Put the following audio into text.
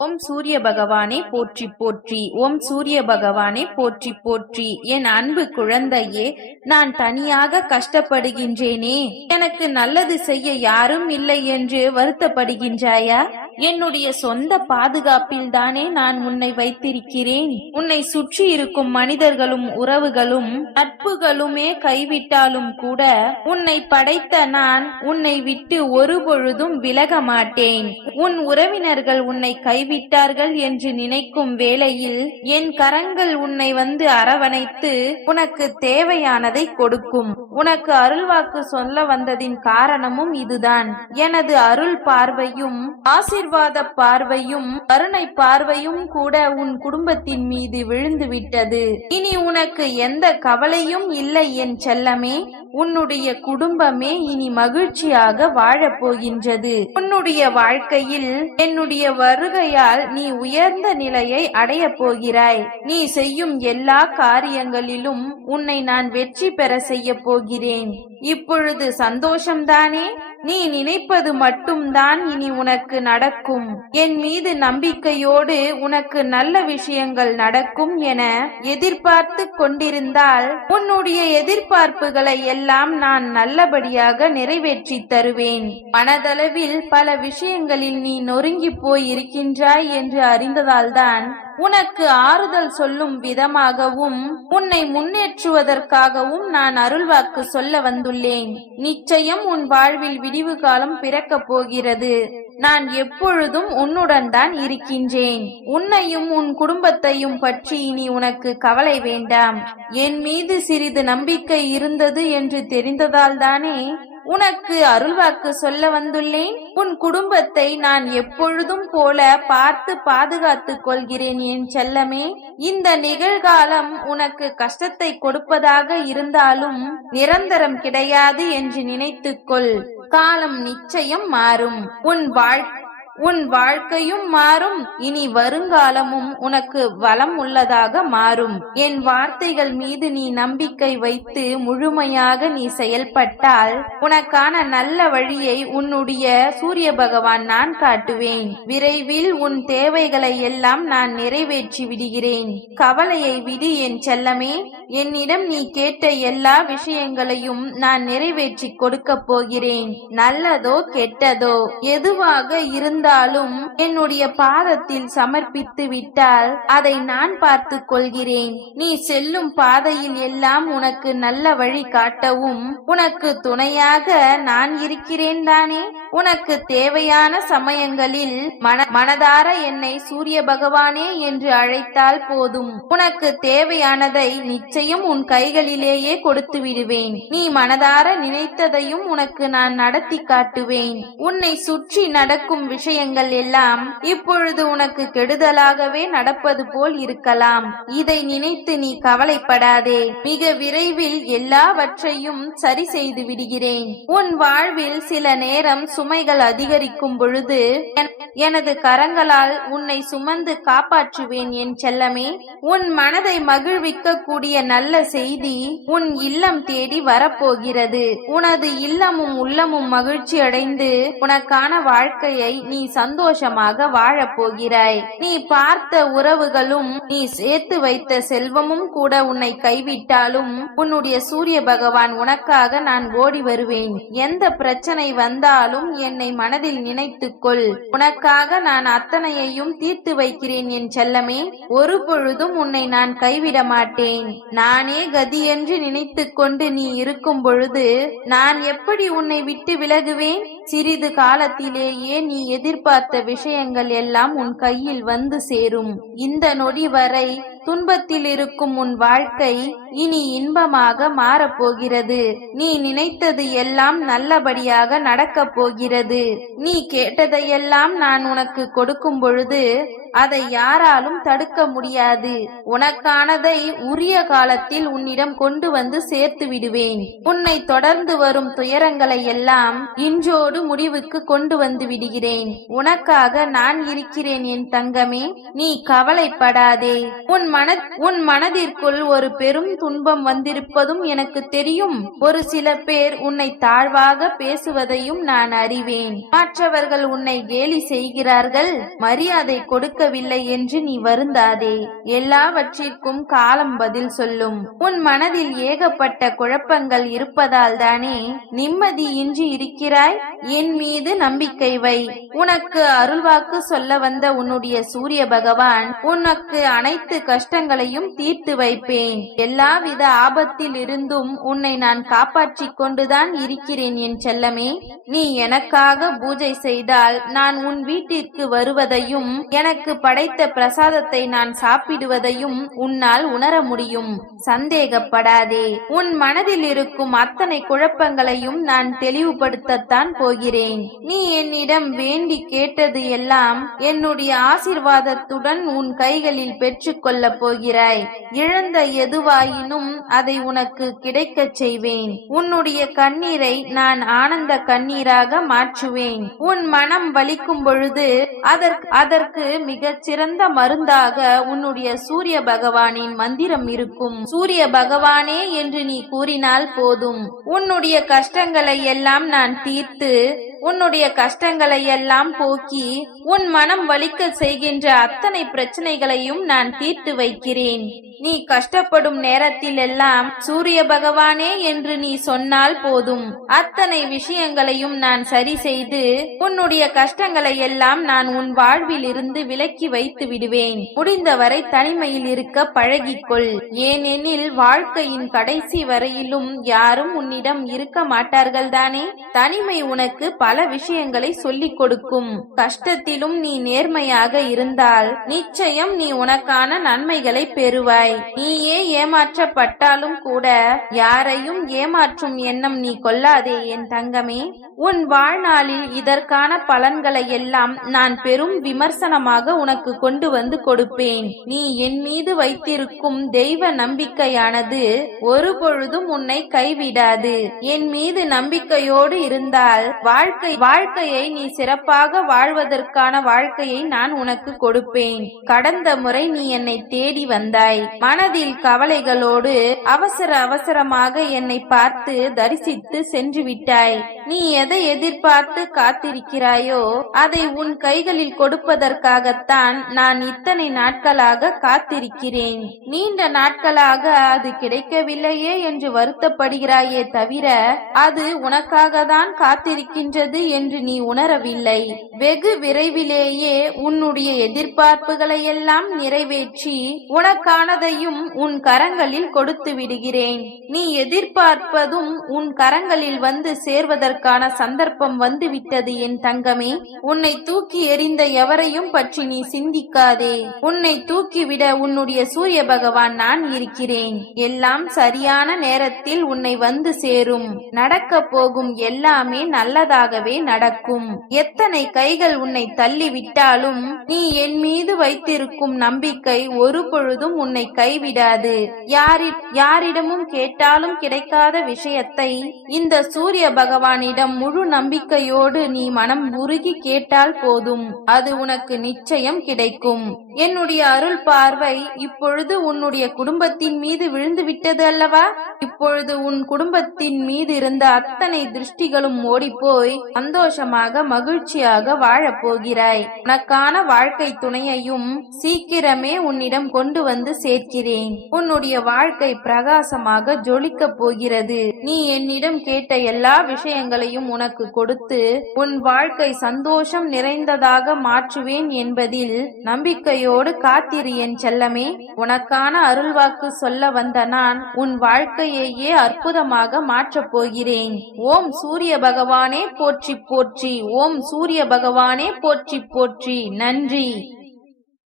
ஓம் சூரிய பகவானே போற்றி போற்றி. ஓம் சூரிய பகவானே போற்றி போற்றி. என் அன்பு குழந்தையே, நான் தனியாக கஷ்டப்படுகின்றேனே, எனக்கு நல்லது செய்ய யாரும் இல்லை என்று வருத்தப்படுகின்றாயா? என்னுடைய சொந்த பாதுகாப்பில் தானே நான் உன்னை வைத்திருக்கிறேன். உன்னை சுற்றி இருக்கும் மனிதர்களும் உறவுகளும் நட்புகளுமே கைவிட்டாலும் கூட உன்னை படைத்த நான் உன்னை விட்டு ஒருபொழுதும் விலக மாட்டேன். உன் உறவினர்கள் உன்னை கைவிட்டார்கள் என்று நினைக்கும் வேளையில் என் கரங்கள் உன்னை வந்து அரவணைத்து உனக்கு தேவையானதை கொடுக்கும். உனக்கு அருள்வாக்கு சொல்ல வந்ததின் காரணமும் இதுதான். எனது அருள் பார்வையும் ஆசீர்வாத பார்வையும் கருணை பார்வையும் கூட உன் குடும்பத்தின் மீது விழுந்து விட்டது. இனி உனக்கு எந்த கவலையும் இல்லை என் செல்லமே. உன்னுடைய குடும்பமே இனி மகிழ்ச்சியாக வாழப் போகின்றது. உன்னுடைய வாழ்க்கையில் என்னுடைய வருகையால் நீ உயர்ந்த நிலையை அடைய போகிறாய். நீ செய்யும் எல்லா காரியங்களிலும் உன்னை நான் வெற்றி பெற செய்ய போகிறேன். இப்பொழுது சந்தோஷம்தானே? நீ நினைப்பது மட்டும்தான் இனி உனக்கு நடக்கும். என் மீது நம்பிக்கையோடு உனக்கு நல்ல விஷயங்கள் நடக்கும் என எதிர்பார்த்து கொண்டிருந்தால் உன்னுடைய எதிர்பார்ப்புகளை எல்லாம் நான் நல்லபடியாக நிறைவேற்றி தருவேன். மனதளவில் பல விஷயங்களில் நீ நொறுங்கி போய் இருக்கின்றாய் என்று அறிந்ததால்தான் உனக்கு ஆறுதல் சொல்லும் விதமாகவும் உன்னை முன்னேற்றுவதற்காகவும் நான் அருள்வாக்கு சொல்ல வந்துள்ளேன். நிச்சயம் உன் வாழ்வில் விடிவு காலம் பிறக்கப் போகிறது. நான் எப்பொழுதும் உன்னுடன் தான் இருக்கின்றேன். உன்னையும் உன் குடும்பத்தையும் பற்றி இனி உனக்கு கவலை வேண்டாம். என் மீது சிறிது நம்பிக்கை இருந்தது என்று தெரிந்ததால் தானே உனக்கு அருள்வாக்கு சொல்ல வந்துள்ளேன். உன் குடும்பத்தை நான் எப்பொழுதும் போல பார்த்து பாதுகாத்துக் கொள்கிறேன் என் செல்லமே. இந்த நிகழ்காலம் உனக்கு கஷ்டத்தை கொடுப்பதாக இருந்தாலும் நிரந்தரம் கிடையாது என்று நினைத்துக்கொள். காலம் நிச்சயம் மாறும். உன் வாழ்க்கையும் மாறும். இனி வருங்காலமும் உனக்கு வளம் உள்ளதாக மாறும். என் வார்த்தைகள் மீது நீ நம்பிக்கை வைத்து முழுமையாக நீ செயல்பட்டால் உனக்கான நல்ல வழியை உன்னுடைய சூரிய பகவான் நான் காட்டுவேன். விரைவில் உன் தேவைகளை எல்லாம் நான் நிறைவேற்றி விடுகிறேன். கவலையை விடு என் செல்லமே. என்னிடம் நீ கேட்ட எல்லா விஷயங்களையும் நான் நிறைவேற்றி கொடுக்க போகிறேன். நல்லதோ கெட்டதோ எதுவாக இருந்தாலும் என்னுடைய பாதத்தில் சமர்ப்பித்து விட்டால் அதை நான் பார்த்து கொள்கிறேன். நீ செல்லும் பாதையில் எல்லாம் உனக்கு நல்ல வழி காட்டவும் உனக்கு துணையாக நான் இருக்கிறேன் தானே. உனக்கு தேவையான சமயங்களில் மனதார என்னை சூரிய பகவானே என்று அழைத்தால் போதும். உனக்கு தேவையானதை நிச்சயம் உன் கைகளிலேயே கொடுத்து விடுவேன். நீ மனதார நினைத்ததையும் உனக்கு நான் நடத்தி காட்டுவேன். உன்னை சுற்றி நடக்கும் விஷயங்கள் எல்லாம் இப்பொழுது உனக்கு கெடுதலாகவே நடப்பது போல் இருக்கலாம். இதை நினைத்து நீ கவலைப்படாதே. மிக விரைவில் எல்லாவற்றையும் சரி செய்து விடுகிறேன். உன் வாழ்வில் சில நேரம் சுமைகள் அதிகரிக்கும் பொழுது எனது கரங்களால் உன்னை சுமந்து காப்பாற்றுவேன் என் செல்லமே. உன் மனதை மகிழ்விக்க கூடிய நல்ல செய்தி உன் இல்லம் தேடி வரப்போகிறது. உனது இல்லமும் உள்ளமும் மகிழ்ச்சி அடைந்து உனக்கான வாழ்க்கையை நீ சந்தோஷமாக வாழப் போகிறாய். நீ பார்த்த உறவுகளும் நீ சேர்த்து வைத்த செல்வமும் கூட உன்னை கைவிட்டாலும் உன்னுடைய சூரிய பகவான் உனக்காக நான் ஓடி வருவேன். எந்த பிரச்சனை வந்தாலும் என்னை மனதில் நினைத்துக்கொள். உனக்காக நான் அத்தனையையும் தீர்த்து வைக்கிறேன் என் செல்லமே. ஒரு பொழுதும் உன்னை நான் கைவிட மாட்டேன். நானே கதி என்று நினைத்து கொண்டு நீ இருக்கும் பொழுது நான் எப்படி உன்னை விட்டு விலகுவேன்? சிறிது காலத்திலேயே நீ எதிர்பார்த்த விஷயங்கள் எல்லாம் உன் கையில் வந்து சேரும். இந்த நொடி வரை துன்பத்தில் இருக்கும் உன் வாழ்க்கை இனி இன்பமாக மாறப்போகிறது. நீ நினைத்தது எல்லாம் நல்லபடியாக நடக்கப் போகிறது. நீ கேட்டதையெல்லாம் நான் உனக்கு கொடுக்கும் பொழுது அதை யாராலும் தடுக்க முடியாது. உனக்கானதை உரிய காலத்தில் உன்னிடம் கொண்டு வந்து சேர்த்து விடுவேன். உன்னை தொடர்ந்து வரும் துயரங்களை எல்லாம் இன்றோடு முடிவுக்கு கொண்டு வந்து விடுகிறேன். உனக்காக நான் இருக்கிறேன் என் தங்கமே. நீ கவலைப்படாதே. உன் உன் மனதிற்குள் ஒரு பெரும் துன்பம் வந்திருப்பதும் எனக்கு தெரியும். ஒரு சில பேர் உன்னை தாழ்வாக பேசுவதையும் நான் அறிவேன். மற்றவர்கள் உன்னை கேலி செய்கிறார்கள். மரியாதை கொடுக்கவில்லை என்று நீ வருந்தாதே. எல்லாவற்றிற்கும் காலம் பதில் சொல்லும். உன் மனதில் ஏகப்பட்ட குழப்பங்கள் இருப்பதால் தானே நிம்மதியின்றி இருக்கிறாய். என் மீது நம்பிக்கை வை. உனக்கு அருள்வாக்கு சொல்ல வந்த உன்னுடைய சூரிய பகவான் உனக்கு அனைத்து கஷ்டங்களையும் தீர்த்து வைப்பேன். எல்லாவித ஆபத்தில் இருந்தும் உன்னை நான் காப்பாற்றிக் கொண்டுதான் இருக்கிறேன் என் செல்லமே. நீ எனக்காக பூஜை செய்தால் நான் உன் வீட்டிற்கு வருவதையும் எனக்கு படைத்த பிரசாதத்தை நான் சாப்பிடுவதையும் உன்னால் உணர முடியும். சந்தேகப்படாதே. உன் மனதில் இருக்கும் அத்தனை குழப்பங்களையும் நான் தெளிவுபடுத்தத்தான் போகிறேன். நீ என்னிடம் வேண்டி கேட்டது எல்லாம் என்னுடைய ஆசீர்வாதத்துடன் உன் கைகளில் பெற்றுக்கொள்ள போகிறாய். இழந்த எதுவாயினும் அதை உனக்கு கிடைக்கச் செய்வேன். உன்னுடைய கண்ணீரை நான் ஆனந்த கண்ணீராக மாற்றுவேன். உன் மனம் வலிக்கும் பொழுது அதற்கு மிகச் சிறந்த மருந்தாக உன்னுடைய சூரிய பகவானின் மந்திரம் இருக்கும். சூரிய பகவானே என்று நீ கூறினால் போதும். உன்னுடைய கஷ்டங்களை எல்லாம் நான் தீர்த்து உன்னுடைய கஷ்டங்களை எல்லாம் போக்கி உன் மனம் வலிக்க செய்கின்ற அத்தனை பிரச்சனைகளையும் நான் தீர்த்து வைக்கிறேன். நீ கஷ்டப்படும் நேரத்தில் எல்லாம் சூரிய பகவானே என்று நீ சொன்னால் போதும். அத்தனை விஷயங்களையும் நான் சரி செய்து உன்னுடைய கஷ்டங்களை எல்லாம் நான் உன் வாழ்வில் இருந்து விலக்கி வைத்து விடுவேன். முடிந்தவரை தனிமையில் இருக்க பழகிக்கொள். ஏனெனில் வாழ்க்கையின் கடைசி வரையிலும் யாரும் உன்னிடம் இருக்க மாட்டார்கள் தானே. தனிமை உனக்கு பல விஷயங்களை சொல்லிக் கொடுக்கும். கஷ்டத்திலும் நீ நேர்மையாக இருந்தால் நிச்சயம் நீ உனக்கான நன்மைகளை பெறுவாய். நீயே ஏமாற்றப்பட்டாலும் கூட யாரையும் ஏமாற்றும் எண்ணம் நீ கொள்ளாதே என் தங்கமே. உன் வாழ்நாளில் இதற்கான பலன்களை எல்லாம் நான் பெரும் விமர்சனமாக உனக்கு கொண்டு வந்து கொடுப்பேன். நீ என் மீது வைத்திருக்கும் தெய்வ நம்பிக்கையானது ஒரு பொழுதும் உன்னை கைவிடாது. என் மீது நம்பிக்கையோடு இருந்தால் வாழ்க்கையை நீ சிறப்பாக வாழ்வதற்கான வாழ்க்கையை நான் உனக்கு கொடுப்பேன். கடந்த முறை நீ என்னை தேடி வந்தாய். மனதில் கவலைகளோடு அவசரமாக என்னை பார்த்து தரிசித்து சென்று விட்டாய். நீ எதை எதிர்பார்த்து காத்திருக்கிறாயோ அதை உன் கைகளில் கொடுப்பதற்காகத்தான் நான் இத்தனை நாட்களாக காத்திருக்கிறேன். நீண்ட நாட்களாக அது கிடைக்கவில்லையே என்று வருத்தப்படுகிறாயே தவிர அது உனக்காக தான் காத்திருக்கின்றது என்று நீ உணரவில்லை. வெகு விரைவிலேயே உன்னுடைய எதிர்பார்ப்புகளை எல்லாம் நிறைவேற்றி உனக்கானதையும் உன் கரங்களில் கொடுத்து விடுகிறேன். நீ எதிர்பார்ப்பதும் உன் கரங்களில் வந்து சேர்வதற்கான சந்தர்ப்பம் வந்து விட்டது என் தங்கமே. உன்னை தூக்கி எறிந்த எவரையும் பற்றி நீ சிந்திக்காதே. உன்னை தூக்கிவிட உன்னுடைய சூரிய பகவான் நான் இருக்கிறேன். எல்லாம் சரியான நேரத்தில் உன்னை வந்து சேரும். நடக்க போகும் எல்லாமே நல்லதாகவே நடக்கும். எத்தனை கைகள் உன்னை தள்ளிவிட்டாலும் நீ என் மீது வைத்திருக்கும் நம்பிக்கை ஒரு பொழுதும் உன்னை கைவிடாது. யாரிடமும் கேட்டாலும் கிடைக்காத விஷயத்தை இந்த சூரிய பகவானிடம் முழு நம்பிக்கையோடு நீ மனம் உருகி கேட்டால் போதும், அது உனக்கு நிச்சயம் கிடைக்கும். என்னுடைய அருள் பார்வை இப்பொழுது உன்னுடைய குடும்பத்தின் மீது விழுந்து விட்டது அல்லவா? இப்பொழுது உன் குடும்பத்தின் மீது இருந்த அத்தனை திருஷ்டிகளும் ஓடிப்போய் சந்தோஷமாக மகிழ்ச்சியாக வாழப் போகிறாய். உனக்கான வாழ்க்கை துணையையும் சீக்கிரமே உன்னிடம் கொண்டு வந்து சேர்க்கிறேன். உன்னுடைய வாழ்க்கை பிரகாசமாக ஜொலிக்கப் போகிறது. நீ என்னிடம் கேட்ட எல்லா விஷயங்களையும் உனக்கு கொடுத்து உன் வாழ்க்கை சந்தோஷம் நிறைந்ததாக மாற்றுவேன் என்பதில் நம்பிக்கையோடு காத்திரு என் செல்லமே. உனக்கான அருள்வாக்கு சொல்ல வந்த நான் உன் வாழ்க்கையையே அற்புதமாக மாற்றப் போகிறேன். ஓம் சூரிய பகவானே போற்றி போற்றி. ஓம் சூரிய பகவானே போற்றி போற்றி. நன்றி.